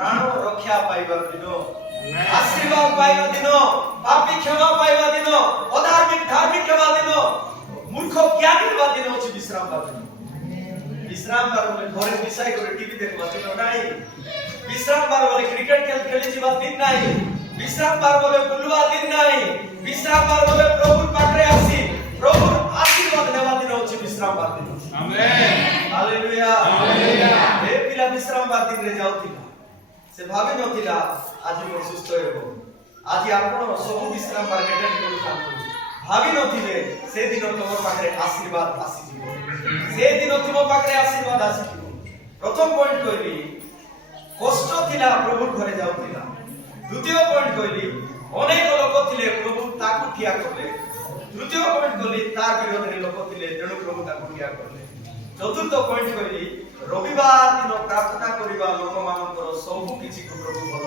प्राण रक्षा पाइबार दिन आशीर्वाद पाइबा दिन पापी क्षमा पाइबा दिन अधार्मिक धार्मिक हेबा दिन मूर्ख ज्ञानी हेबा दिन अछि विश्राम बार दिन विश्राम बार बोले घरे बिसाई करे टीवी देखबा दिन नाही विश्राम बार बोले क्रिकेट खेल खेली जीवा दिन नाही विश्राम बार बोले बुलवा दिन नाही विश्राम बार बोले प्रभु पाखरे आसी प्रभु आशीर्वाद नेबा दिन अछि विश्राम बार दिन आमेन हालेलुया हालेलुया हे पिला विश्राम बार दिन रे जाउथिला से भाबी नथिला आज मोर सुस्थ हेबो आज आपण सब विश्राम बार अटेंड करू थांतु भाबी नथिले से दिन तोर पाखरे आशीर्वाद आसी जीवो से दिन तुम पाखरे आशीर्वाद आसी जीवो प्रथम पॉइंट कहली कष्ट थिला प्रभु घरे जाउथिला द्वितीय पॉइंट कहली अनेक लोक थिले प्रभु ताकू ठिया करले तृतीय पॉइंट कहली तार विरोध रे लोक थिले तेणु प्रभु ताकू ठिया करले चतुर्थ पॉइंट कहली रविवार दिन प्रार्थना करिबा लोक मानकर सब किछि को प्रभु